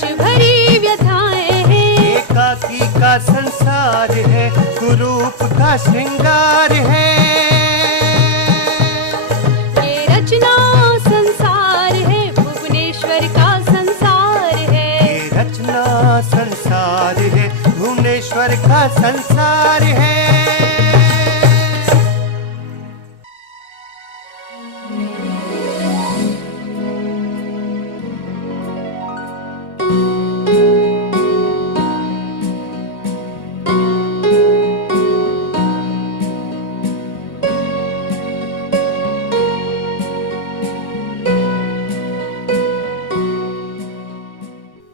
सच भरी व्यथाएं हैं। एकाकी का संसार है, कुरूप का श्रृंगार है। ये रचना संसार है, भुवनेश्वर का संसार है। ये रचना संसार है, भुवनेश्वर का संसार है।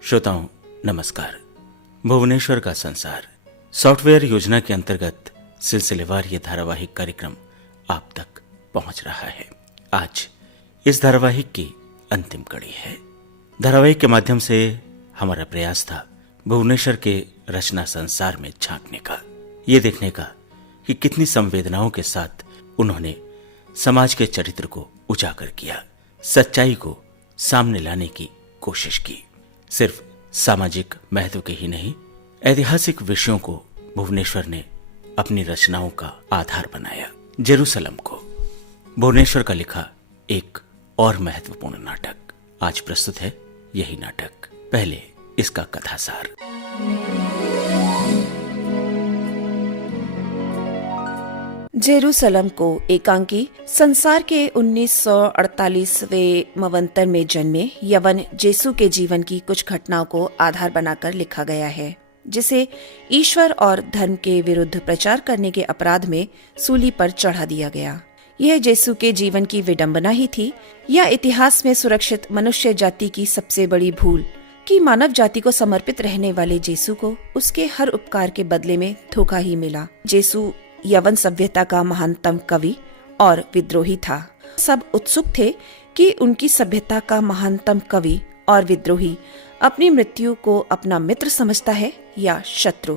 श्रोताओं नमस्कार। भुवनेश्वर का संसार सॉफ्टवेयर योजना के अंतर्गत सिलसिलेवार ये धारावाहिक कार्यक्रम आप तक पहुंच रहा है। आज इस धारावाहिक की अंतिम कड़ी है। धारावाहिक के माध्यम से हमारा प्रयास था भुवनेश्वर के रचना संसार में झांकने का, ये देखने का कि कितनी संवेदनाओं के साथ उन्होंने समाज के चरित्र को उजागर किया, सच्चाई को सामने लाने की कोशिश की। सिर्फ सामाजिक महत्व के ही नहीं, ऐतिहासिक विषयों को भुवनेश्वर ने अपनी रचनाओं का आधार बनाया। जेरूसलम को भुवनेश्वर का लिखा एक और महत्वपूर्ण नाटक आज प्रस्तुत है। यही नाटक, पहले इसका कथासार। जेरूसलम को एकांकी संसार के 1948वें मवंतर में जन्मे यवन जेसु के जीवन की कुछ घटनाओं को आधार बनाकर लिखा गया है, जिसे ईश्वर और धर्म के विरुद्ध प्रचार करने के अपराध में सूली पर चढ़ा दिया गया। यह जेसु के जीवन की विडंबना ही थी या इतिहास में सुरक्षित मनुष्य जाति की सबसे बड़ी भूल कि मानव जाति को समर्पित रहने वाले जेसु को उसके हर उपकार के बदले में धोखा ही मिला। जेसु यवन सभ्यता का महानतम कवि और विद्रोही था। सब उत्सुक थे कि उनकी सभ्यता का महानतम कवि और विद्रोही अपनी मृत्यु को अपना मित्र समझता है या शत्रु।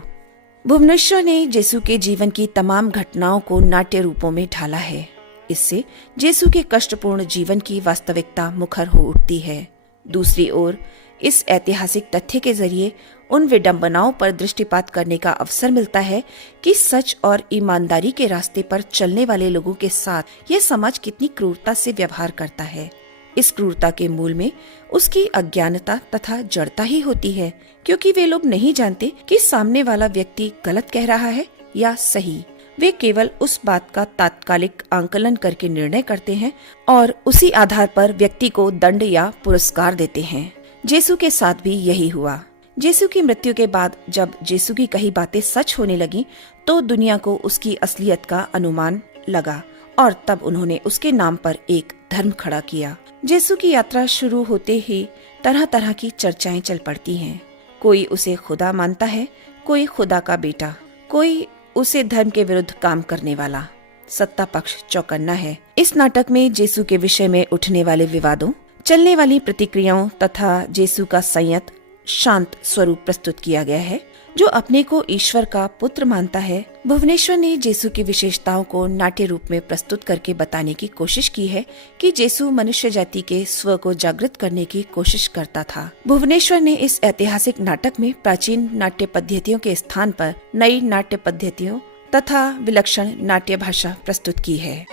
भुवनेश्वर ने जेसु के जीवन की तमाम घटनाओं को नाट्य रूपों में ढाला है। इससे जेसु के कष्टपूर्ण जीवन की वास्तविकता मुखर हो उठती है। दूसरी ओर इस ऐतिहासिक तथ्य के जरिए उन विडंबनाओं पर दृष्टिपात करने का अवसर मिलता है कि सच और ईमानदारी के रास्ते पर चलने वाले लोगों के साथ यह समाज कितनी क्रूरता से व्यवहार करता है। इस क्रूरता के मूल में उसकी अज्ञानता तथा जड़ता ही होती है, क्योंकि वे लोग नहीं जानते कि सामने वाला व्यक्ति गलत कह रहा है या सही। वे केवल उस बात का तात्कालिक आंकलन करके निर्णय करते हैं और उसी आधार पर व्यक्ति को दंड या पुरस्कार देते हैं। जेसु के साथ भी यही हुआ। जेसु की मृत्यु के बाद जब जेसु की कही बातें सच होने लगी तो दुनिया को उसकी असलियत का अनुमान लगा और तब उन्होंने उसके नाम पर एक धर्म खड़ा किया। जेसु की यात्रा शुरू होते ही तरह तरह की चर्चाएं चल पड़ती हैं। कोई उसे खुदा मानता है, कोई खुदा का बेटा, कोई उसे धर्म के विरुद्ध काम करने वाला। सत्ता पक्ष चौकन्ना है। इस नाटक में जेसु के विषय में उठने वाले विवादों, चलने वाली प्रतिक्रियाओं तथा जेसु का संयत शांत स्वरूप प्रस्तुत किया गया है, जो अपने को ईश्वर का पुत्र मानता है। भुवनेश्वर ने जेसु की विशेषताओं को नाट्य रूप में प्रस्तुत करके बताने की कोशिश की है कि जेसु मनुष्य जाति के स्व को जागृत करने की कोशिश करता था। भुवनेश्वर ने इस ऐतिहासिक नाटक में प्राचीन नाट्य पद्धतियों के स्थान पर नई नाट्य पद्धतियों तथा विलक्षण नाट्य भाषा प्रस्तुत की है।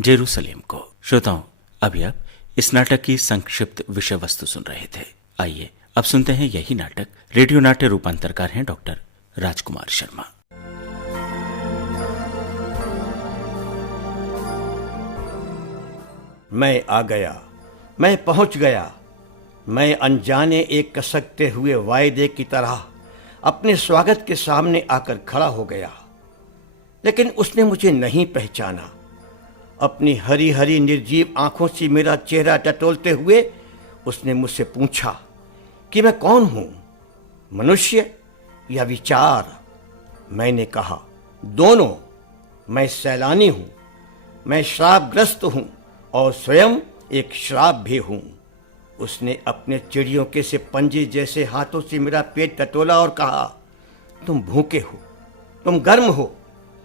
जेरूसलेम को। श्रोताओं, अभी आप इस नाटक की संक्षिप्त विषय वस्तु सुन रहे थे। आइए अब सुनते हैं यही नाटक। रेडियो नाट्य रूपांतरकार हैं डॉक्टर राजकुमार शर्मा। मैं आ गया, मैं पहुंच गया। मैं अनजाने एक कसकते हुए वायदे की तरह अपने स्वागत के सामने आकर खड़ा हो गया, लेकिन उसने मुझे नहीं पहचाना। अपनी हरी हरी निर्जीव आंखों से मेरा चेहरा टटोलते हुए उसने मुझसे पूछा कि मैं कौन हूं, मनुष्य या विचार। मैंने कहा, दोनों। मैं सैलानी हूं, मैं श्रापग्रस्त हूं और स्वयं एक श्राप भी हूं। उसने अपने चिड़ियों के से पंजे जैसे हाथों से मेरा पेट टटोला और कहा, तुम भूखे हो, तुम गर्म हो,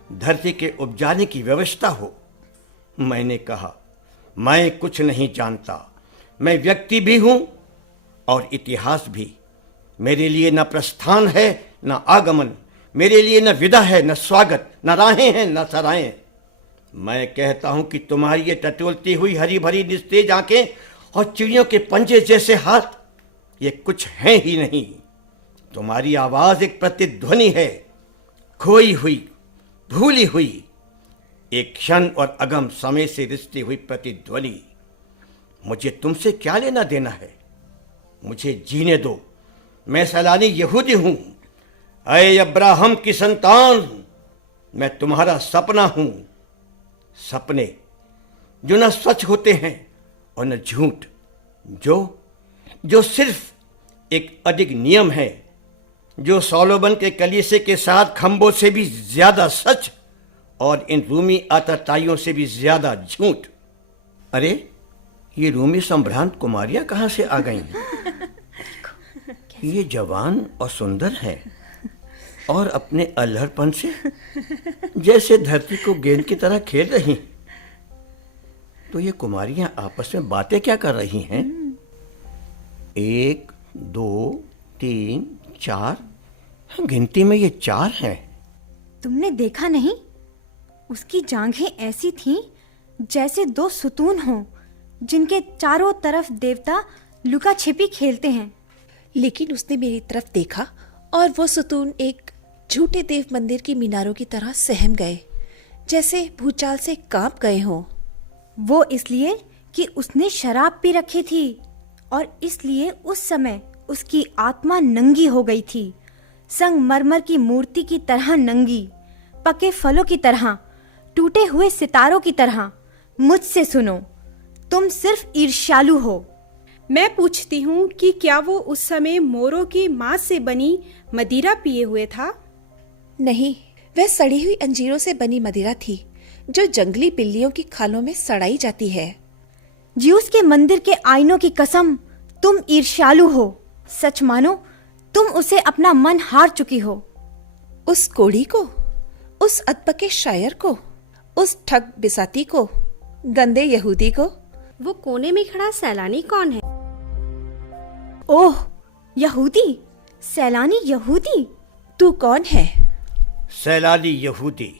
धरती के उपजाने की व्यवस्था हो। मैंने कहा, मैं कुछ नहीं जानता। मैं व्यक्ति भी हूं और इतिहास भी। मेरे लिए न प्रस्थान है न आगमन, मेरे लिए न विदा है न स्वागत, न राहें हैं न सराहें। मैं कहता हूं कि तुम्हारी ये टटोलती हुई हरी भरी निस्तेज आंखें और चिड़ियों के पंजे जैसे हाथ, ये कुछ है ही नहीं। तुम्हारी आवाज एक प्रतिध्वनि है, खोई हुई, भूली हुई, एक क्षण और अगम समय से रिश्ती हुई प्रतिध्वनि। मुझे तुमसे क्या लेना देना है? मुझे जीने दो। मैं सैलानी यहूदी हूं। अय अब्राहम की संतान, मैं तुम्हारा सपना हूं। सपने जो न सच होते हैं और न झूठ, जो सिर्फ एक अडिग नियम है, जो सोलोमन के कलीसे के साथ खंभों से भी ज्यादा सच और इन रूमी आतताइयों से भी ज्यादा झूठ। अरे ये रूमी संभ्रांत कुमारियां कहां से आ गई हैं? ये जवान और सुंदर है और अपने अल्हड़पन से जैसे धरती को गेंद की तरह खेल रही। तो ये कुमारियां आपस में बातें क्या कर रही हैं? 1 2 3 4, गिनती में ये 4 हैं। तुमने देखा नहीं? उसकी जांघें ऐसी थीं जैसे 2 सुतून हों, जिनके चारों तरफ देवता लुका छिपी खेलते हैं। लेकिन उसने मेरी तरफ देखा और वो सुतून एक झूठे देव मंदिर की मीनारों की तरह सहम गए, जैसे भूचाल से कांप गए हों। वो इसलिए कि उसने शराब पी रखी थी और इसलिए उस समय उसकी आत्मा नंगी हो गई थी, संगमरमर की मूर्ति की तरह नंगी, पके फलों की तरह, टूटे हुए सितारों की तरह। मुझसे सुनो, तुम सिर्फ ईर्ष्यालु हो। मैं पूछती हूँ कि क्या वो उस समय मोरों की मांस से बनी मदिरा पिए हुए था? नहीं, वह सड़ी हुई अंजीरों से बनी मदिरा थी, जो जंगली बिल्लियों की खालों में सड़ाई जाती है। ज्यूस के मंदिर के आईनों की कसम, तुम ईर्ष्यालु हो। सच मानो, तुम उसे अपना मन हार चुकी हो। उस कोढ़ी को, उस अधपके शायर को, उस ठग बिसाती को, गंदे यहूदी को। वो कोने में खड़ा सैलानी कौन है? ओह, यहूदी, सैलानी यहूदी। तू कौन है? सैलानी यहूदी,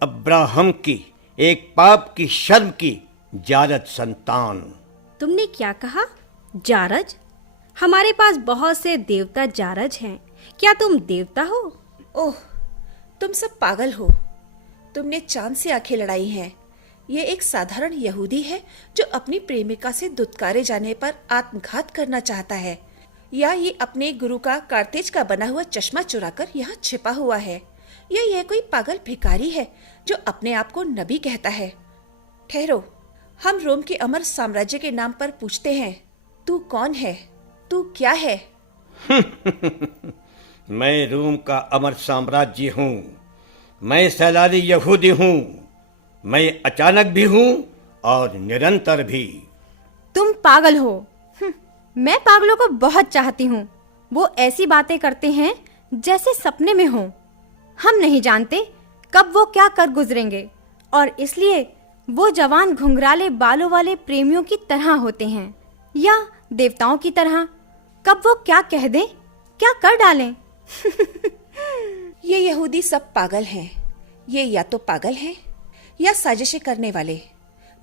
अब्राहम की, एक पाप की, शर्म की जारज संतान। तुमने क्या कहा? जारज? हमारे पास बहुत से देवता जारज हैं। क्या तुम देवता हो? ओह, तुम सब पागल हो। तुमने चांद से आंखें लड़ाई हैं। ये एक साधारण यहूदी है जो अपनी प्रेमिका से दुत्कारे जाने पर आत्मघात करना चाहता है, या ये अपने गुरु का कार्तेज का बना हुआ चश्मा चुराकर यहाँ छिपा हुआ है, या यह कोई पागल भिखारी है जो अपने आप को नबी कहता है। ठहरो, हम रोम के अमर साम्राज्य के नाम पर पूछते हैं, तू कौन है? तू क्या है? मैं रोम का अमर साम्राज्य हूँ। मैं सैलानी यहूदी हूँ। मैं अचानक भी हूँ और निरंतर भी। तुम पागल हो। मैं पागलों को बहुत चाहती हूँ। वो ऐसी बातें करते हैं जैसे सपने में हों। हम नहीं जानते कब वो क्या कर गुजरेंगे, और इसलिए वो जवान घुंघराले बालों वाले प्रेमियों की तरह होते हैं, या देवताओं की तरह। कब वो क्या कह दें, क्या कर डालें। ये यहूदी सब पागल हैं। ये या तो पागल हैं या साजिशें करने वाले।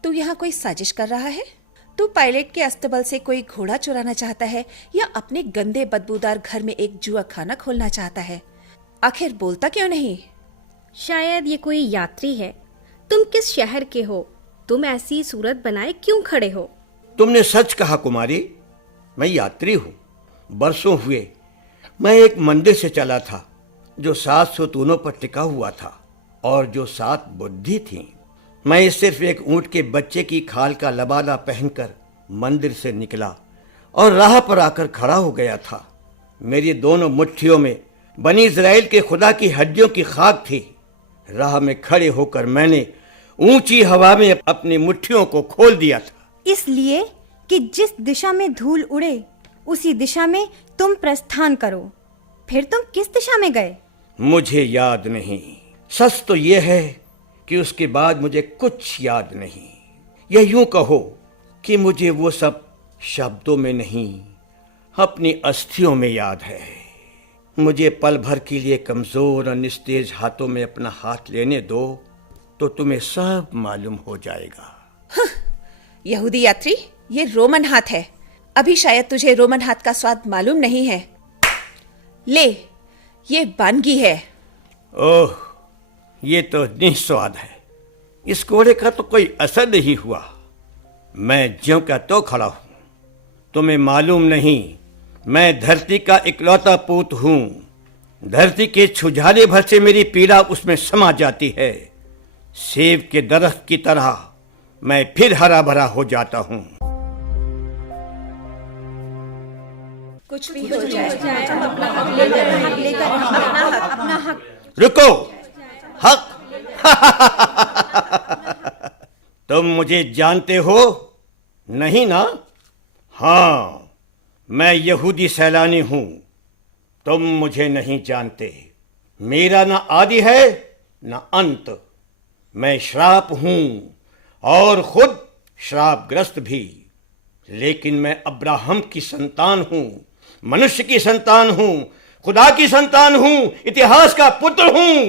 तू यहाँ कोई साजिश कर रहा है? तू पायलट के अस्तबल से कोई घोड़ा चुराना चाहता है, या अपने गंदे बदबूदार घर में एक जुआ खाना खोलना चाहता है? आखिर बोलता क्यों नहीं? शायद ये कोई यात्री है। तुम किस शहर के हो? तुम ऐसी सूरत बनाए क्यों खड़े हो? तुमने सच कहा कुमारी। मैं यात्री हूँ। बरसों हुए मैं एक मंदिर से चला था जो 7 सुतूनों पर टिका हुआ था और जो 7 बुद्धि थी। मैं सिर्फ एक ऊंट के बच्चे की खाल का लबादा पहनकर मंदिर से निकला और राह पर आकर खड़ा हो गया था। मेरी दोनों मुट्ठियों में बनी इज़राइल के खुदा की हड्डियों की खाक थी। राह में खड़े होकर मैंने ऊंची हवा में अपनी मुट्ठियों को खोल दिया था, इसलिए कि जिस दिशा में धूल उड़े उसी दिशा में तुम प्रस्थान करो। फिर तुम किस दिशा में गए? मुझे याद नहीं। सच तो यह है कि उसके बाद मुझे कुछ याद नहीं। यह यूं कहो कि मुझे वो सब शब्दों में नहीं, अपनी अस्थियों में याद है। मुझे पल भर के लिए कमजोर और निस्तेज हाथों में अपना हाथ लेने दो तो तुम्हें सब मालूम हो जाएगा। यहूदी यात्री, ये रोमन हाथ है। अभी शायद तुझे रोमन हाथ का स्वाद मालूम नहीं है। ले, ये वानगी है। ओह, ये तो निस्वाद है। इस कोड़े का तो कोई असर नहीं हुआ। मैं ज्यों का तो खड़ा हूं। तुम्हें मालूम नहीं, मैं धरती का इकलौता पूत हूं। धरती के छुझाले भर से मेरी पीड़ा उसमें समा जाती है। सेब के दरख्त की तरह मैं फिर हरा भरा हो जाता हूं। कुछ भी हो जाए, अपना हक। रुको, हक? तुम मुझे जानते हो नहीं ना? हाँ, मैं यहूदी सैलानी हूं। तुम मुझे नहीं जानते। मेरा ना आदि है ना अंत। मैं श्राप हूं और खुद श्रापग्रस्त भी। लेकिन मैं अब्राहम की संतान हूं, मनुष्य की संतान हूं, खुदा की संतान हूं, इतिहास का पुत्र हूं,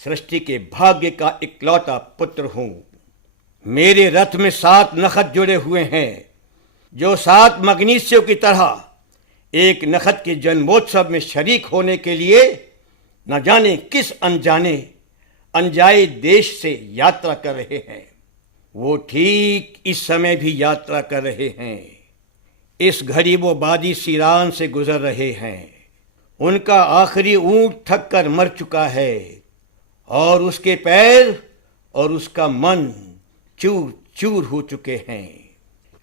सृष्टि के भाग्य का इकलौता पुत्र हूं। मेरे रथ में 7 नखत जुड़े हुए हैं, जो 7 मगनीसियों की तरह एक नखत के जन्मोत्सव में शरीक होने के लिए न जाने किस अनजाए देश से यात्रा कर रहे हैं। वो ठीक इस समय भी यात्रा कर रहे हैं। इस घड़ी वो वादी सीरान से गुजर रहे हैं। उनका आखिरी ऊंट थक कर मर चुका है और उसके पैर और उसका मन चूर चूर हो चुके हैं।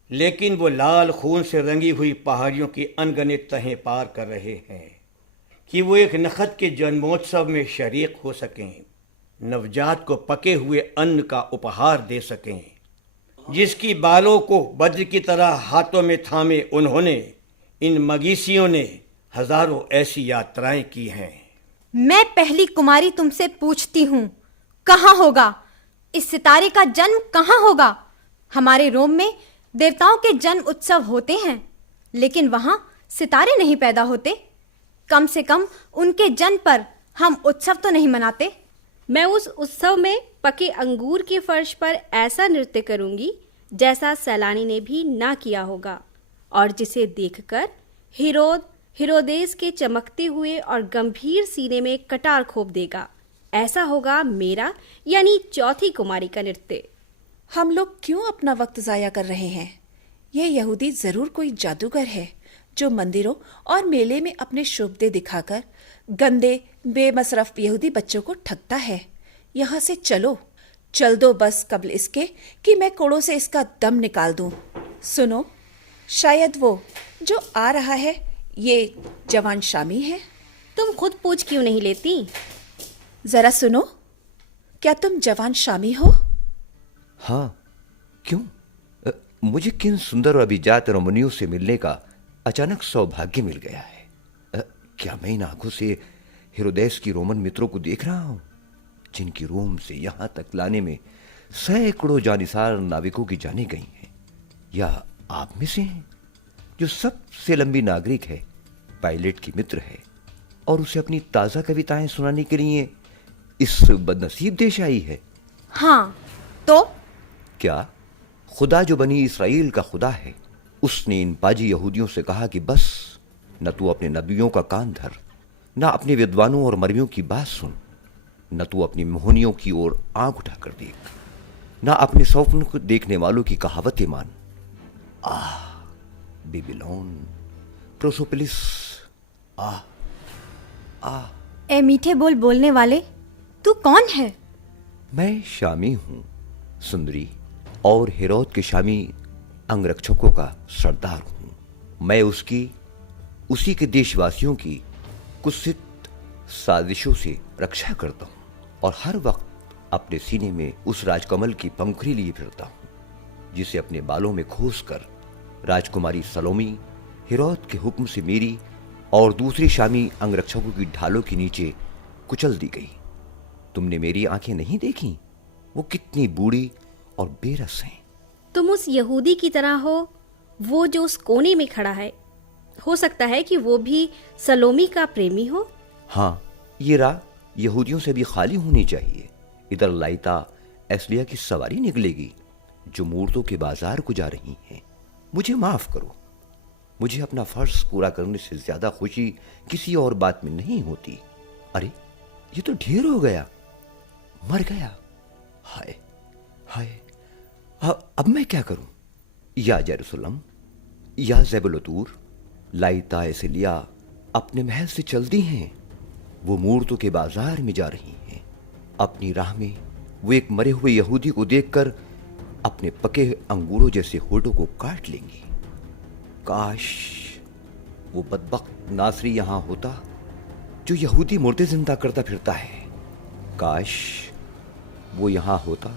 लेकिन वो लाल खून से रंगी हुई पहाड़ियों की अनगिनत तहें पार कर रहे हैं कि वो एक नखत के जन्मोत्सव में शरीक हो सकें, नवजात को पके हुए अन्न का उपहार दे सकें। जिसकी बालों को वज्र की तरह हाथों में थामे उन्होंने, इन मगीसियों ने हजारों ऐसी यात्राएं की हैं। मैं पहली कुमारी तुमसे पूछती हूँ, कहाँ होगा इस सितारे का जन्म? कहाँ होगा? हमारे रोम में देवताओं के जन्म उत्सव होते हैं, लेकिन वहां सितारे नहीं पैदा होते। कम से कम उनके जन्म पर हम उत्सव तो नहीं मनाते। मैं उस उत्सव में पके अंगूर के फर्श पर ऐसा नृत्य करूंगी जैसा सैलानी ने भी ना किया होगा, और जिसे देखकर हिरोदेस के चमकते हुए और गंभीर सीने में कटार खोप देगा। ऐसा होगा मेरा यानी चौथी कुमारी का नृत्य। हम लोग क्यों अपना वक्त जाया कर रहे हैं? यह यहूदी जरूर कोई जादूगर है जो मंदिरों और मेले में अपने शोभदे दिखाकर गंदे बेमसरफ यहूदी बच्चों को ठगता है। यहाँ से चल दो बस, कबल इसके कि मैं कोड़ों से इसका दम निकाल दूं। सुनो, शायद वो जो आ रहा है ये जवान शामी है। तुम खुद पूछ क्यों नहीं लेती? जरा सुनो, क्या तुम जवान शामी हो? हाँ, क्यों? मुझे किन सुंदर और अभिजात रमणियों से मिलने का अचानक सौभाग्य मिल गया है। क्या मैं इन आंखों से हेरोदेस की रोमन मित्रों को देख रहा हूं, जिनकी रोम से यहां तक लाने में सैकड़ों जानिसार नाविकों की जानें गई हैं? या आप में से हैं जो सबसे लंबी नागरिक है, पायलट की मित्र है और उसे अपनी ताजा कविताएं सुनाने के लिए इस बदनसीब देश आई है? हाँ, तो क्या खुदा जो बनी इसराइल का खुदा है, उसने इन पाजी यहूदियों से कहा कि बस न तू अपने नबियों का कान धर, न अपने विद्वानों और मर्मियों की बात सुन, न तू अपनी मोहनियों की ओर आंख उठाकर देख, न अपने स्वप्न को देखने वालों की कहावतें मान। आह बेबीलोन, प्रोसोपोलिस, आह आह। ए मीठे बोल बोलने वाले, तू कौन है? मैं शामी हूं, सुंदरी, और हेरोद के शामी अंगरक्षकों का सरदार हूं। मैं उसी के देशवासियों की कुत्सित साजिशों से रक्षा करता हूं और हर वक्त अपने सीने में उस राजकमल की पंखुड़ी लिए फिरता हूं जिसे अपने बालों में खोसकर राजकुमारी सलोमी हेरोद के हुक्म से मेरी और दूसरे शामी अंगरक्षकों की ढालों के नीचे कुचल दी गई। तुमने मेरी आंखें नहीं देखी? वो कितनी बूढ़ी और बेरस हैं। तुम उस यहूदी की तरह हो, वो जो उस कोने में खड़ा है। हो सकता है कि वो भी सलोमी का प्रेमी हो। हाँ, ये राह यहूदियों से भी खाली होनी चाहिए। इधर लाइता एसलिया की सवारी निकलेगी जो मूर्तों के बाजार को जा रही हैं। मुझे माफ करो, मुझे अपना फर्ज पूरा करने से ज्यादा खुशी किसी और बात में नहीं होती। अरे ये तो ढेर हो गया, मर गया। हाय हाय, अब मैं क्या करूं? या जेरूसलम, या ज़ेबुलतूर, लाइता एसलिया अपने महल से चल दी हैं। वो मूर्तों के बाजार में जा रही हैं। अपनी राह में वो एक मरे हुए यहूदी को देखकर अपने पके अंगूरों जैसे होठों को काट लेंगी। काश वो बदबख्त नासरी यहां होता जो यहूदी मुर्दे जिंदा करता फिरता है। काश वो यहां होता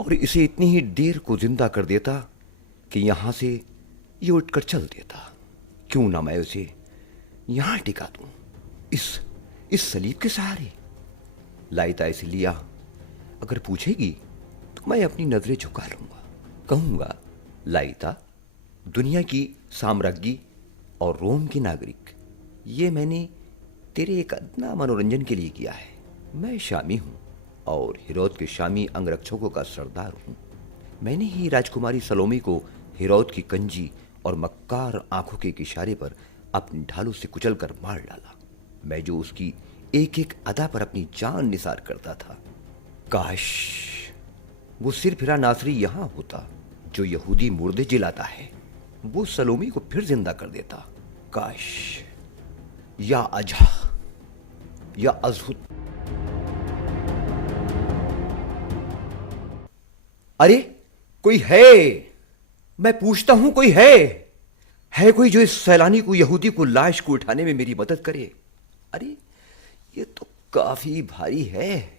और इसे इतनी ही देर को जिंदा कर देता कि यहां से ये उठकर चल देता। क्यों ना मैं उसे यहां टिका दूं, इस सलीब के सहारे। लाइता एसलिया अगर पूछेगी तो मैं अपनी नजरें झुका लूंगा। कहूंगा, लाइता, दुनिया की साम्राज्ञी और रोम की नागरिक, ये मैंने तेरे एक अदना मनोरंजन के लिए किया है। मैं शामी हूं और हिरोद के शामी अंगरक्षकों का सरदार हूं। मैंने ही राजकुमारी सलोमी को हिरोद की कंजी और मक्कार आंखों के इशारे पर अपनी ढालों से कुचलकर मार डाला। मैं जो उसकी एक एक अदा पर अपनी जान निसार करता था। काश वो सिर फिरा नासरी यहां होता जो यहूदी मुर्दे जिलाता है। वो सलोमी को फिर जिंदा कर देता। काश, या अजह या अजहुद। अरे कोई है? मैं पूछता हूं, कोई है कोई जो इस सैलानी को, यहूदी को, लाश को उठाने में मेरी मदद करे? अरे ये तो काफी भारी है।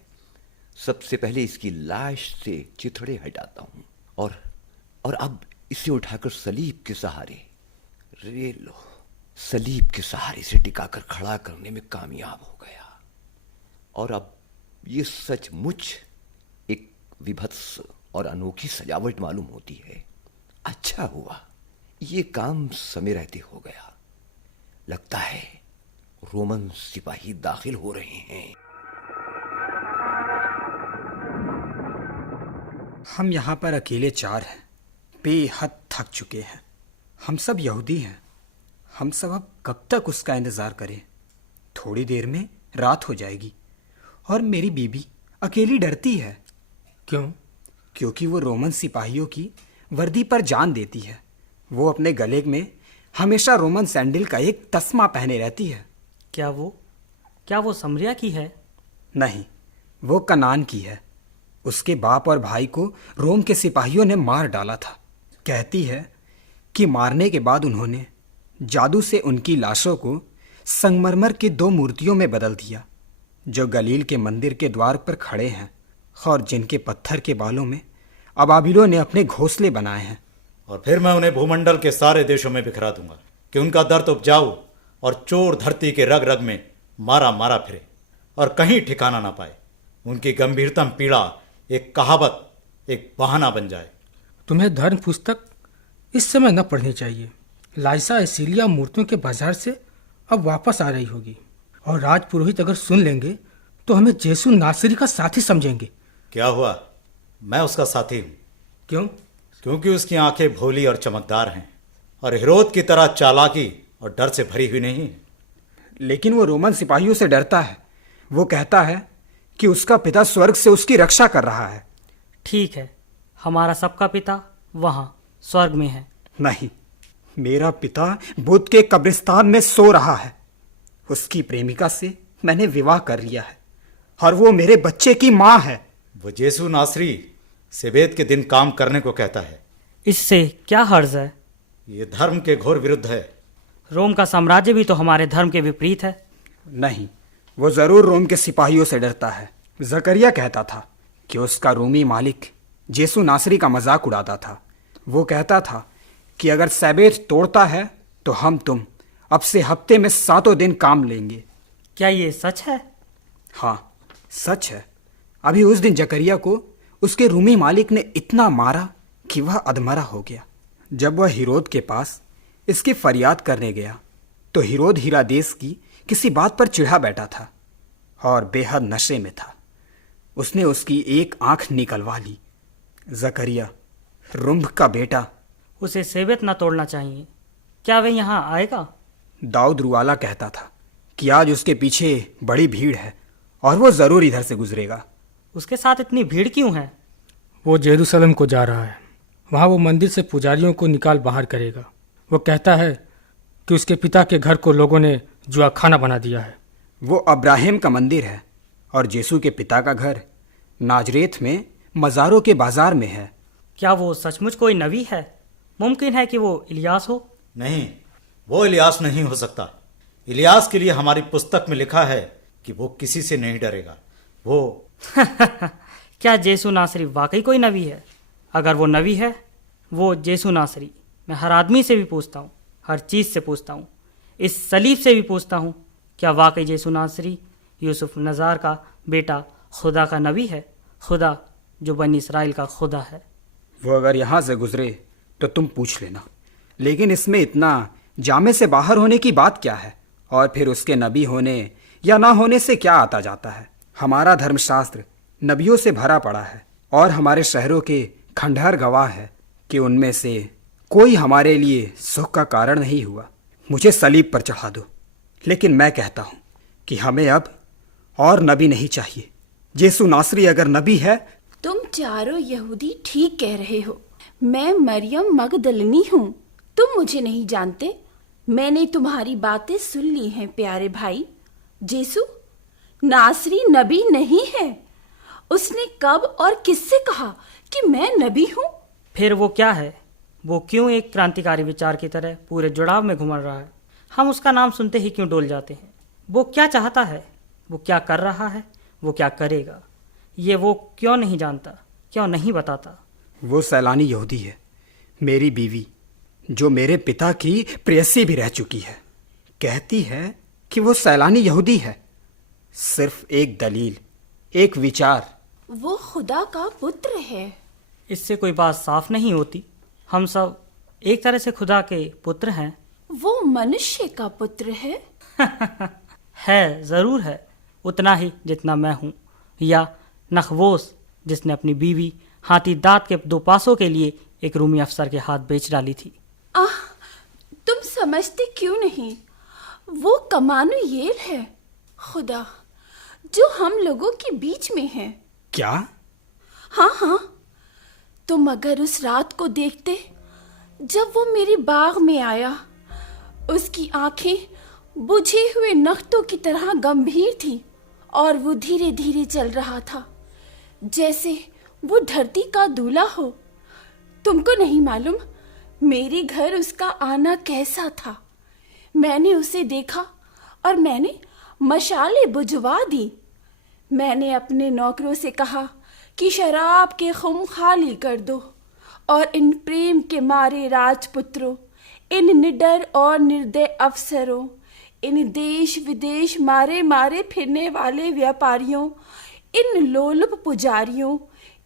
सबसे पहले इसकी लाश से चिथड़े हटाता हूं और अब इसे उठाकर सलीब के सहारे, रे लो, सलीब के सहारे से टिकाकर खड़ा करने में कामयाब हो गया। और अब ये सचमुच एक विभत्स और अनोखी सजावट मालूम होती है। अच्छा हुआ ये काम समय रहते हो गया। लगता है रोमन सिपाही दाखिल हो रहे हैं। हम यहाँ पर अकेले चार हैं, बेहद थक चुके हैं। हम सब यहूदी हैं। हम सब अब कब तक उसका इंतज़ार करें? थोड़ी देर में रात हो जाएगी और मेरी बीबी अकेली डरती है। क्यों? क्योंकि वो रोमन सिपाहियों की वर्दी पर जान देती है। वो अपने गले में हमेशा रोमन सैंडल का एक तस्मा पहने रहती है। क्या वो समरिया की है? नहीं, वो कनान की है। उसके बाप और भाई को रोम के सिपाहियों ने मार डाला था। कहती है कि मारने के बाद उन्होंने जादू से उनकी लाशों को संगमरमर की 2 मूर्तियों में बदल दिया जो गलील के मंदिर के द्वार पर खड़े हैं और जिनके पत्थर के बालों में अबाबिलों ने अपने घोंसले बनाए हैं। और फिर मैं उन्हें भूमंडल के सारे देशों में बिखरा दूंगा कि उनका दर्द उपजाऊ और चोर धरती के रग रग में मारा मारा फिरे और कहीं ठिकाना ना पाए। उनकी गंभीरतम पीड़ा एक कहावत, एक बहाना बन जाए। तुम्हें धर्म पुस्तक इस समय न पढ़नी चाहिए। लाइसा एसिलिया मूर्तियों के बाजार से अब वापस आ रही होगी और राजपुरोहित अगर सुन लेंगे तो हमें यीशु नासरी का साथी समझेंगे। क्या हुआ? मैं उसका साथी हूं। क्यों? क्योंकि उसकी आंखें भोली और चमकदार हैं और हिरोद की तरह चालाकी और डर से भरी हुई नहीं। लेकिन वो रोमन सिपाहियों से डरता है। वो कहता है कि उसका पिता स्वर्ग से उसकी रक्षा कर रहा है। ठीक है, हमारा सबका पिता वहाँ स्वर्ग में है। नहीं, मेरा पिता बुद्ध के कब्रिस्तान में सो रहा है। उसकी प्रेमिका से मैंने विवाह कर लिया है और वो मेरे बच्चे की माँ है। वो यीशु नासरी सेबेत के दिन काम करने को कहता है। इससे क्या हर्ज है? ये धर्म के घोर विरुद्ध है। रोम का साम्राज्य भी तो हमारे धर्म के विपरीत है। नहीं, वो जरूर रोम के सिपाहियों से डरता है। जकरिया कहता था कि उसका रोमी मालिक यीशु नासरी का मजाक उड़ाता था। वो कहता था कि अगर सैबेत तोड़ता है तो हम तुम अब से हफ्ते में 7 दिन काम लेंगे। क्या ये सच है? हाँ, सच है। अभी उस दिन जकरिया को उसके रूमी मालिक ने इतना मारा कि वह अधमरा हो गया। जब वह हिरोद के पास इसकी फरियाद करने गया तो हिरोद हीरादेस की किसी बात पर चिढ़ा बैठा था और बेहद नशे में था। उसने उसकी एक आंख निकलवा ली। जकरिया, रुम्भ का बेटा, उसे सेवियत न तोड़ना चाहिए। क्या वह यहाँ आएगा? दाऊद रुवाला कहता था कि आज उसके पीछे बड़ी भीड़ है और वो जरूर इधर से गुजरेगा। उसके साथ इतनी भीड़ क्यों है? वो जेरूसलम को जा रहा है। वहाँ वो मंदिर से पुजारियों को निकाल बाहर करेगा। वो कहता है कि उसके पिता के घर को लोगों ने जुआ खाना बना दिया है। वो अब्राहिम का मंदिर है और यीशु के पिता का घर नाजरेत में मज़ारों के बाजार में है। क्या वो सचमुच कोई नबी है? मुमकिन है कि वो इलियास हो? नहीं, वो इलियास नहीं हो सकता। इलियास के लिए हमारी पुस्तक में लिखा है कि वो किसी से नहीं डरेगा। वो क्या यीशु नासरी वाकई कोई नबी है? अगर वो नबी है, वो यीशु नासरी, मैं हर आदमी से भी पूछता हूँ, हर चीज़ से पूछता हूँ, इस सलीब से भी पूछता हूँ, क्या वाकई यीशु नासरी यूसुफ नज़ार का बेटा खुदा का नबी है? खुदा जो बनी इसराइल का खुदा है। वो अगर यहाँ से गुजरे तो तुम पूछ लेना, लेकिन इसमें इतना जामे से बाहर होने की बात क्या है? और फिर उसके नबी होने या ना होने से क्या आता जाता है? हमारा धर्मशास्त्र नबियों से भरा पड़ा है और हमारे शहरों के खंडहर गवाह है कि उनमें से कोई हमारे लिए सुख का कारण नहीं हुआ। मुझे सलीब पर चढ़ा दो, लेकिन मैं कहता हूँ कि हमें अब और नबी नहीं चाहिए। यीशु नासरी अगर नबी है। तुम चारों यहूदी ठीक कह रहे हो। मैं मरियम मगदलनी हूँ। तुम मुझे नहीं जानते। मैंने तुम्हारी बातें सुन ली हैं प्यारे भाई। यीशु नासरी नबी नहीं है। उसने कब और किससे कहा कि मैं नबी हूँ? फिर वो क्या है? वो क्यों एक क्रांतिकारी विचार की तरह पूरे जुड़ाव में घुमड़ रहा है? हम उसका नाम सुनते ही क्यों डोल जाते हैं? वो क्या चाहता है? वो क्या कर रहा है? वो क्या करेगा? ये वो क्यों नहीं जानता? क्यों नहीं बताता? वो सैलानी यहूदी है, मेरी बीवी, जो मेरे पिता की प्रेयसी भी रह चुकी है। कहती है कि वो सैलानी यहूदी है। सिर्फ एक दलील, एक विचार। वो खुदा का पुत्र है। इससे कोई बात साफ नहीं होती? हम सब एक तरह से खुदा के पुत्र हैं। वो मनुष्य का पुत्र है। है, जरूर है, उतना ही जितना मैं हूँ। या नखवोस, जिसने अपनी बीवी हाथी दांत के 2 पासों के लिए एक रूमी अफसर के हाथ बेच डाली थी। तुम समझते क्यों नहीं? वो कमानुएल है, खुदा जो हम लोगों के बीच में है। क्या? हाँ, तुम अगर उस रात को देखते जब वो मेरे बाग में आया, उसकी आंखें बुझे हुए नख्तों की तरह गंभीर थी और वो धीरे धीरे चल रहा था जैसे वो धरती का दूल्हा हो। तुमको नहीं मालूम मेरे घर उसका आना कैसा था। मैंने उसे देखा और मैंने मशालें बुझवा दी। मैंने अपने नौकरों से कहा कि शराब के खुम खाली कर दो और इन प्रेम के मारे राजपुत्रों, इन निडर और निर्दय अफसरों, इन देश विदेश मारे मारे फिरने वाले व्यापारियों, इन लोलुप पुजारियों,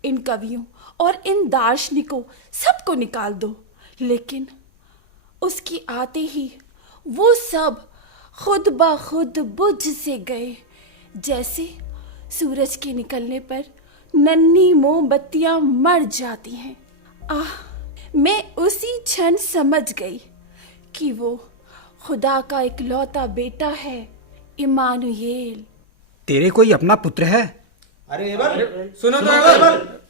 इन कवियों और इन दार्शनिकों सबको निकाल दो। लेकिन उसके आते ही वो सब खुद ब खुद बुझ से गए, जैसे सूरज के निकलने पर नन्ही मोमबत्तियां मर जाती हैं। मैं उसी क्षण समझ गई कि वो खुदा का इकलौता बेटा है, इमानुएल। तेरे कोई अपना पुत्र है? अरे एबल, सुनो तो एबल।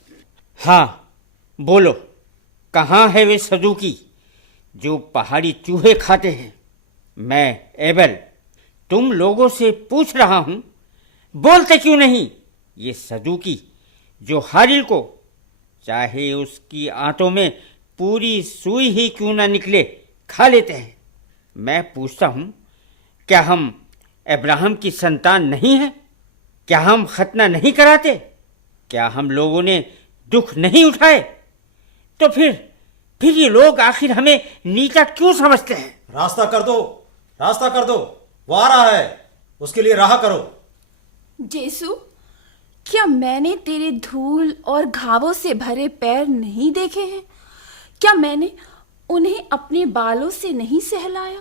हाँ, बोलो, कहाँ है वे सदूकी जो पहाड़ी चूहे खाते हैं? मैं एबल तुम लोगों से पूछ रहा हूं, बोलते क्यों नहीं? ये सदूकी जो हारिल को, चाहे उसकी आंतों में पूरी सुई ही क्यों ना निकले, खा लेते हैं। मैं पूछता हूं, क्या हम अब्राहम की संतान नहीं हैं? क्या हम खतना नहीं कराते? क्या हम लोगों ने दुख नहीं उठाए? तो फिर ये लोग आखिर हमें नीचा क्यों समझते हैं? रास्ता कर दो, रास्ता कर दो, वो आ रहा है, उसके लिए राह करो। यीशु, क्या मैंने तेरे धूल और घावों से भरे पैर नहीं देखे हैं? क्या मैंने उन्हें अपने बालों से नहीं सहलाया?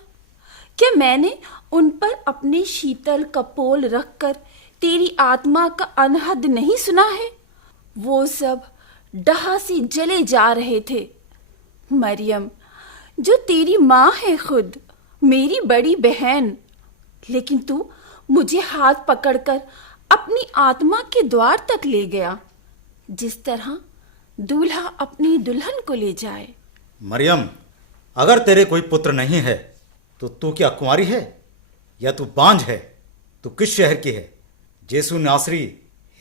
क्या मैंने उन पर अपने शीतल कपोल रखकर तेरी आत्मा का अनहद नहीं सुना है? वो सब डहा से जले जा रहे थे। मरियम, जो तेरी माँ है, खुद मेरी बड़ी बहन, लेकिन तू मुझे हाथ पकड़कर अपनी आत्मा के द्वार तक ले गया, जिस तरह दूल्हा अपनी दुल्हन को ले जाए। मरियम, अगर तेरे कोई पुत्र नहीं है तो तू क्या कुंवारी है या तू बांझ है? तू किस शहर की है? यीशु नासरी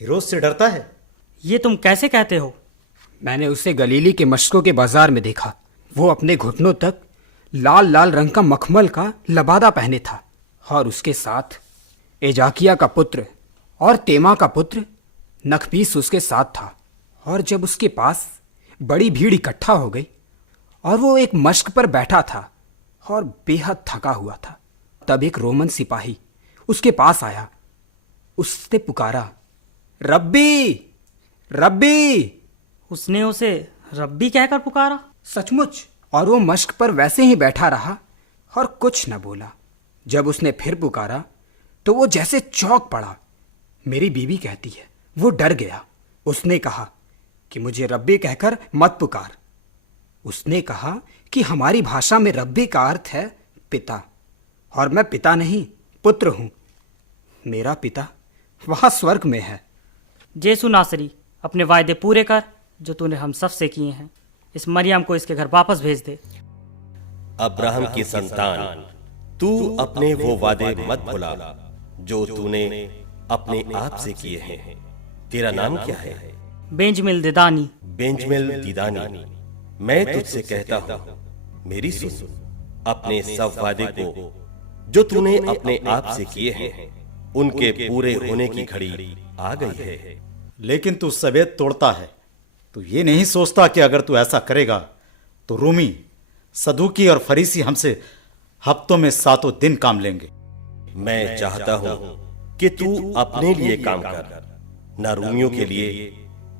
हेरोद से डरता है? ये तुम कैसे कहते हो? मैंने उसे गलीली के मशकों के बाजार में देखा। वो अपने घुटनों तक लाल लाल रंग का मखमल का लबादा पहने था, और उसके साथ एजाकिया का पुत्र और तेमा का पुत्र नखपीस उसके साथ था। और जब उसके पास बड़ी भीड़ इकट्ठा हो गई और वो एक मश्क पर बैठा था और बेहद थका हुआ था, तब एक रोमन सिपाही उसके पास आया। उसने पुकारा, रब्बी, रब्बी। उसने उसे रब्बी कहकर पुकारा? सचमुच। और वो मश्क पर वैसे ही बैठा रहा और कुछ न बोला। जब उसने फिर पुकारा तो वो जैसे चौंक पड़ा। मेरी बीवी कहती है वो डर गया। उसने कहा कि मुझे रब्बी कहकर मत पुकार। उसने कहा कि हमारी भाषा में रब्बी का अर्थ है पिता, और मैं पिता नहीं पुत्र हूं। मेरा पिता वहां स्वर्ग में है। यीशु नासरी, अपने वायदे पूरे कर जो तूने हम सब से किए हैं। इस मरियम को इसके घर वापस भेज दे। अब्राहम की संतान, तू अपने वो वादे मत भुला जो तूने अपने आप से किए हैं। तेरा नाम क्या है? बेंजमिल दिदानी। बेंजमिल दिदानी, मैं तुझसे कहता हूं, मेरी सुन। अपने सब वादे को जो तूने अपने आप से किए हैं उनके पूरे होने की घड़ी आ गई है। लेकिन तू सवेद तोड़ता है। तू ये नहीं सोचता कि अगर तू ऐसा करेगा तो रूमी, सदूकी और फरीसी हमसे हफ्तों में 7 दिन काम लेंगे। मैं चाहता हूं कि तू अपने लिए काम कर, ना रूमियों के लिए,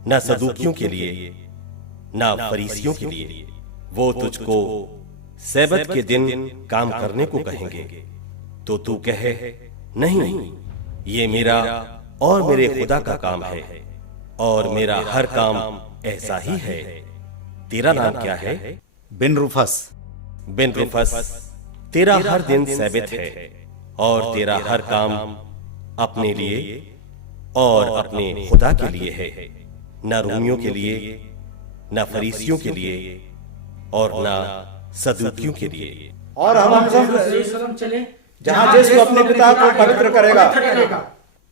ना सदूकियों के लिए, ना फरीसियों के लिए। वो तुझको सैबत के दिन काम करने को कहेंगे तो तू कहे, नहीं, ये मेरा और मेरे खुदा का काम है, और मेरा हर काम ऐसा ही है। तेरा नाम क्या है? बिन रूफस। बिन रूफस, तेरा हर दिन सैबत है, और तेरा हर काम अपने लिए और अपने खुदा के लिए है, न रोमियों के लिए, न फरीसियों के लिए, और न सदूकियों के लिए। और हम सब चले जहां यीशु अपने पिता को पवित्र करेगा।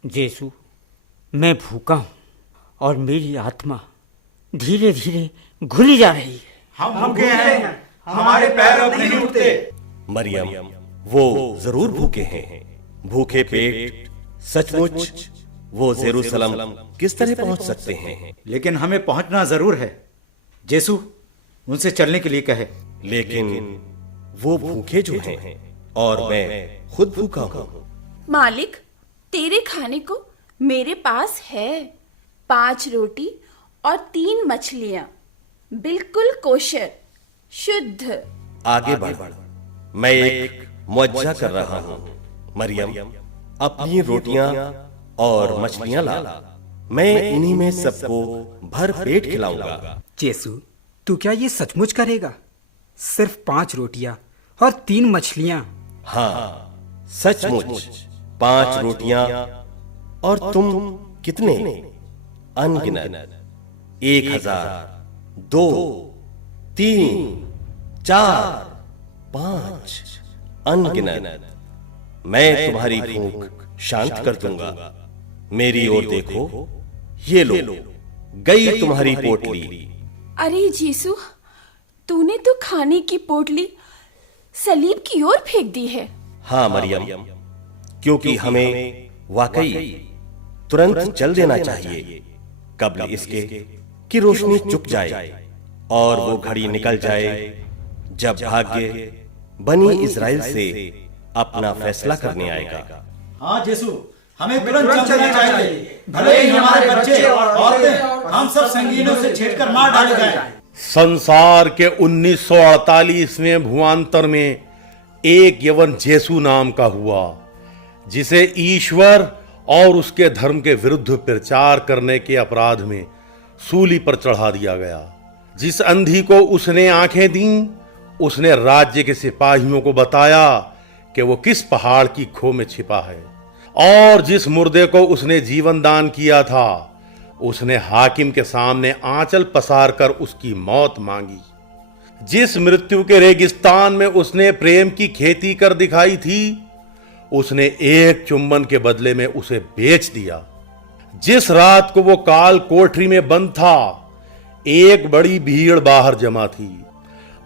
यीशु, मैं भूखा हूं और मेरी आत्मा धीरे धीरे घुली जा रही है। हम भूखे हैं, हमारे पैर अब नहीं उठते। मरियम, वो जरूर भूखे हैं। भूखे पेट सचमुच वो जेरूसलम किस तरह पहुंच सकते हैं? लेकिन हमें पहुंचना जरूर है। यीशु उनसे चलने के लिए कहे। लेकिन वो भूखे जो हैं और मैं खुद भूखा हूं। मालिक, तेरे खाने को मेरे पास है 5 रोटी और 3 मछलियां, बिल्कुल कोशर, शुद्ध। आगे बढ़, मैं एक मुआवजा कर रहा हूं। मरियम, अपनी रोटियां और मछलियां ला, मैं इन्हीं में सबको भर पेट खिलाऊंगा। यीशु, तू क्या ये सचमुच करेगा? सिर्फ 5 रोटियां और 3 मछलियां? हाँ, सचमुच 5 रोटियां और तुम कितने? अनगिनत 1000, 2, 3, 4, 5, अनगिनत। मैं तुम्हारी भूख शांत कर दूंगा। मेरी ओर देखो, ये लो, गई तुम्हारी पोटली। अरे यीशु, तूने तो खाने की पोटली सलीब की ओर फेंक दी है। हाँ मरियम, क्योंकि हमें वाकई तुरंत चल देना चाहिए, कब्ल इसके कि रोशनी चुक जाए और वो घड़ी निकल जाए जब भाग्य बनी इज़राइल से अपना फैसला करने आएगा। हाँ यीशु, हमें तुरंत चलना चाहिए, भले ही हमारे बच्चे और औरतें हम सब संगीनों से छेड़कर मार डाले जाएं। संसार के 1948वें भुवांतर में एक यवन जेसु नाम का हुआ, जिसे ईश्वर और उसके धर्म के विरुद्ध प्रचार करने के अपराध में सूली पर चढ़ा दिया गया। जिस अंधी को उसने आंखें दीं, उसने राज्य के सिपाहियों को बताया कि वो किस पहाड़ की खो में छिपा है, और जिस मुर्दे को उसने जीवन दान किया था, उसने हाकिम के सामने आंचल पसार कर उसकी मौत मांगी। जिस मृत्यु के रेगिस्तान में उसने प्रेम की खेती कर दिखाई थी, उसने एक चुंबन के बदले में उसे बेच दिया। जिस रात को वो काल कोठरी में बंद था, एक बड़ी भीड़ बाहर जमा थी।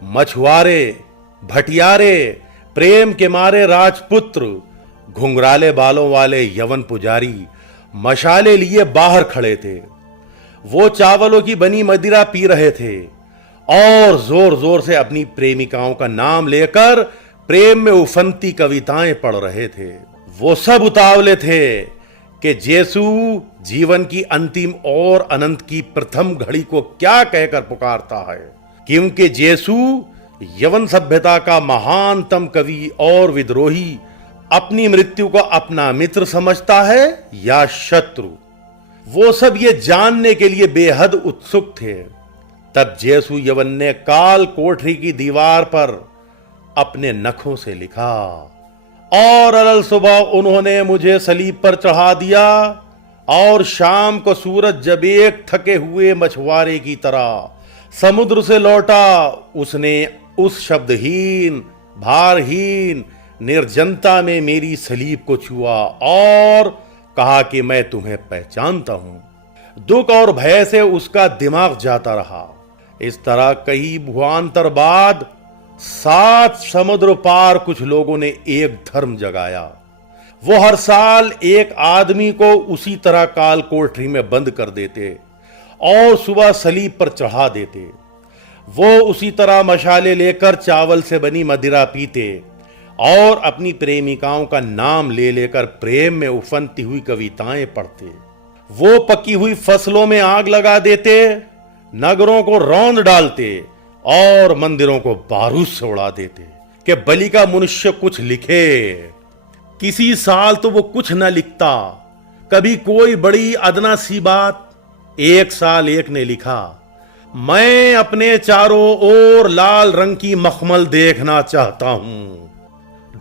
मछुआरे, भटियारे, प्रेम के मारे राजपुत्र, घुंघराले बालों वाले यवन पुजारी मशाले लिए बाहर खड़े थे। वो चावलों की बनी मदिरा पी रहे थे और जोर जोर से अपनी प्रेमिकाओं का नाम लेकर प्रेम में उफनती कविताएं पढ़ रहे थे। वो सब उतावले थे कि जेसु जीवन की अंतिम और अनंत की प्रथम घड़ी को क्या कहकर पुकारता है, क्योंकि जेसु यवन सभ्यता का महानतम कवि और विद्रोही अपनी मृत्यु को अपना मित्र समझता है या शत्रु। वो सब ये जानने के लिए बेहद उत्सुक थे। तब जेसु यवन ने काल कोठरी की दीवार पर अपने नखों से लिखा, और अलल सुबह उन्होंने मुझे सलीब पर चढ़ा दिया, और शाम को सूरज जब एक थके हुए मछुआरे की तरह समुद्र से लौटा, उसने उस शब्दहीन, भारहीन निर्जनता में मेरी सलीब को छुआ और कहा कि मैं तुम्हें पहचानता हूं। दुख और भय से उसका दिमाग जाता रहा। इस तरह कई भुवांतर बाद 7 समुद्र पार कुछ लोगों ने एक धर्म जगाया। वो हर साल एक आदमी को उसी तरह काल कोठरी में बंद कर देते और सुबह सलीब पर चढ़ा देते। वो उसी तरह मशाले लेकर चावल से बनी मदिरा पीते और अपनी प्रेमिकाओं का नाम ले लेकर प्रेम में उफनती हुई कविताएं पढ़ते। वो पकी हुई फसलों में आग लगा देते, नगरों को रौंद डालते और मंदिरों को बारूद से उड़ा देते कि बलि का मनुष्य कुछ लिखे। किसी साल तो वो कुछ न लिखता, कभी कोई बड़ी अदना सी बात। एक साल एक ने लिखा, मैं अपने चारों ओर लाल रंग की मखमल देखना चाहता हूं।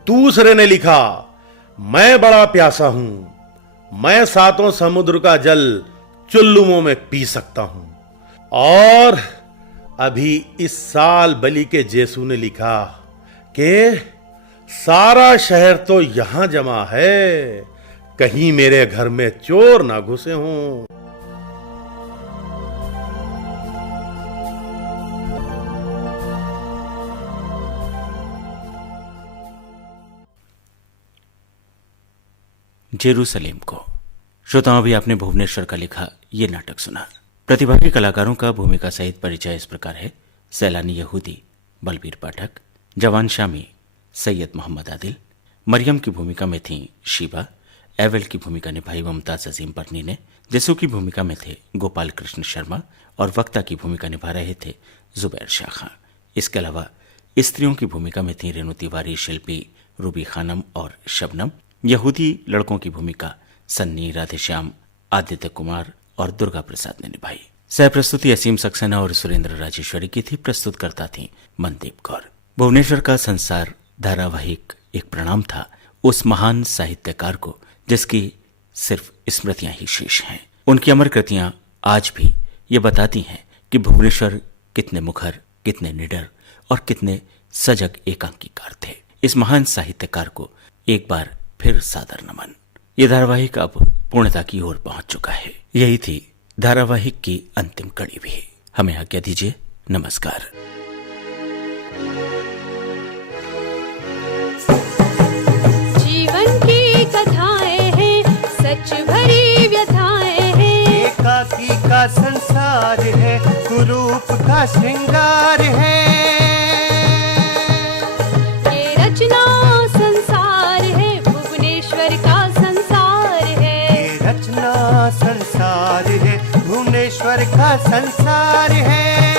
दूसरे ने लिखा, मैं बड़ा प्यासा हूं, मैं 7 समुद्र का जल चुल्लुमों में पी सकता हूं। और अभी इस साल बलि के जेसु ने लिखा कि सारा शहर तो यहां जमा है, कहीं मेरे घर में चोर ना घुसे हों। जेरूसलेम को। श्रोताओं, अभी आपने भुवनेश्वर का लिखा ये नाटक सुना। प्रतिभागी कलाकारों का भूमिका सहित परिचय इस प्रकार है। सैलानी यहूदी बलबीर पाठक, जवान शामी सैयद मोहम्मद आदिल, मरियम की भूमिका में थी शीबा, एवेल की भूमिका निभाई मुमताज अजीम परनी ने, जेसु की भूमिका में थे गोपाल कृष्ण शर्मा और वक्ता की भूमिका निभा रहे थे जुबैर शाह खां। इसके अलावा स्त्रियों की भूमिका में थी रेणु तिवारी, शिल्पी, रूबी खानम और शबनम। यहूदी लड़कों की भूमिका सन्नी, राधेश्याम, आदित्य कुमार और दुर्गा प्रसाद ने निभाई। सह प्रस्तुति असीम सक्सेना और सुरेंद्र राजेश्वरी की थी। प्रस्तुतकर्ता थी मनदीप कौर। भुवनेश्वर का संसार धारावाहिक एक प्रणाम था उस महान साहित्यकार को जिसकी सिर्फ स्मृतियां ही शेष हैं। उनकी अमर कृतियां आज भी ये बताती हैं कि भुवनेश्वर कितने मुखर, कितने निडर और कितने सजग एकांकीकार थे। इस महान साहित्यकार को एक बार फिर सादर नमन। ये धारावाहिक अब पूर्णता की ओर पहुंच चुका है। यही थी धारावाहिक की अंतिम कड़ी भी। हमें आज्ञा दीजिए। नमस्कार। जीवन की कथाएं हैं, सच भरी व्यथाएं हैं। एकाकी का संसार है, कुरूप का श्रृंगार है। ये रचना संसार है, भुवनेश्वर का संसार है। ये रचना संसार है, भुवनेश्वर का संसार है।